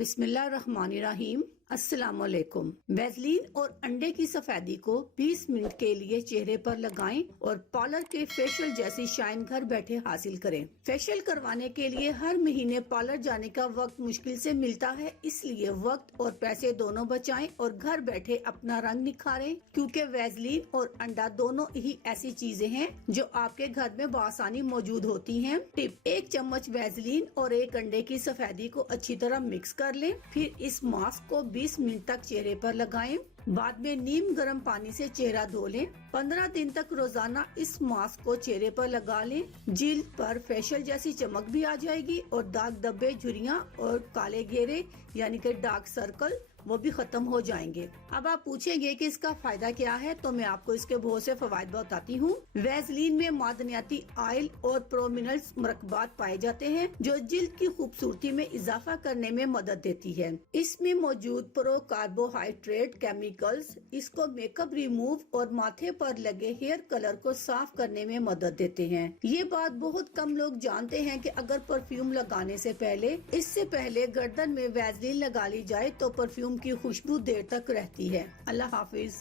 बिस्मिल्लाहिर्रहमानिर्रहीम। अस्सलामुअलैकुम। वैसलीन और अंडे की सफेदी को 20 मिनट के लिए चेहरे पर लगाएं और पार्लर के फेशियल जैसी शाइन घर बैठे हासिल करें। फेशियल करवाने के लिए हर महीने पार्लर जाने का वक्त मुश्किल से मिलता है, इसलिए वक्त और पैसे दोनों बचाएं और घर बैठे अपना रंग निखारें, क्योंकि वैसलीन और अंडा दोनों ही ऐसी चीजें हैं जो आपके घर में बआसानी मौजूद होती हैं। टिप: 1 चम्मच वैसलीन और 1 अंडे की सफेदी को अच्छी तरह मिक्स कर लें। फिर इस मास्क को 20 मिनट तक चेहरे पर लगाएं। बाद में नीम गर्म पानी से चेहरा धो लें। 15 दिन तक रोजाना इस मास्क को चेहरे पर लगा लें। जिल्द पर फेशियल जैसी चमक भी आ जाएगी और दाग धब्बे, झुर्रियां और काले घेरे यानी कि डार्क सर्कल वो भी खत्म हो जाएंगे। अब आप पूछेंगे कि इसका फायदा क्या है, तो मैं आपको इसके बहुत से फवायद बताती हूँ। वैसलीन में मादनियाती ऑयल और प्रोमिनल्स मरकबात पाए जाते हैं जो जिल्द की खूबसूरती में इजाफा करने में मदद देती है। इसमें मौजूद प्रो कार्बोहाइड्रेट केमिकल्स इसको मेकअप रिमूव और माथे पर लगे हेयर कलर को साफ करने में मदद देते हैं। ये बात बहुत कम लोग जानते हैं कि अगर परफ्यूम लगाने से पहले इससे पहले गर्दन में वैसलीन लगा ली जाए तो परफ्यूम की खुशबू देर तक रहती है। अल्लाह हाफिज।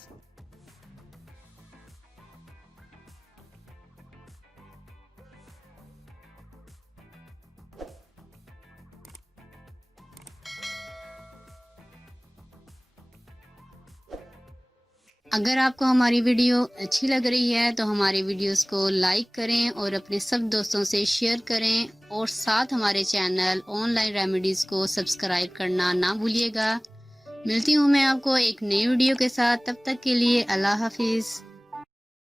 अगर आपको हमारी वीडियो अच्छी लग रही है तो हमारी वीडियोस को लाइक करें और अपने सब दोस्तों से शेयर करें और साथ हमारे चैनल ऑनलाइन रेमेडीज को सब्सक्राइब करना ना भूलिएगा। मिलती हूँ मैं आपको एक नई वीडियो के साथ, तब तक के लिए अल्लाह हाफिज।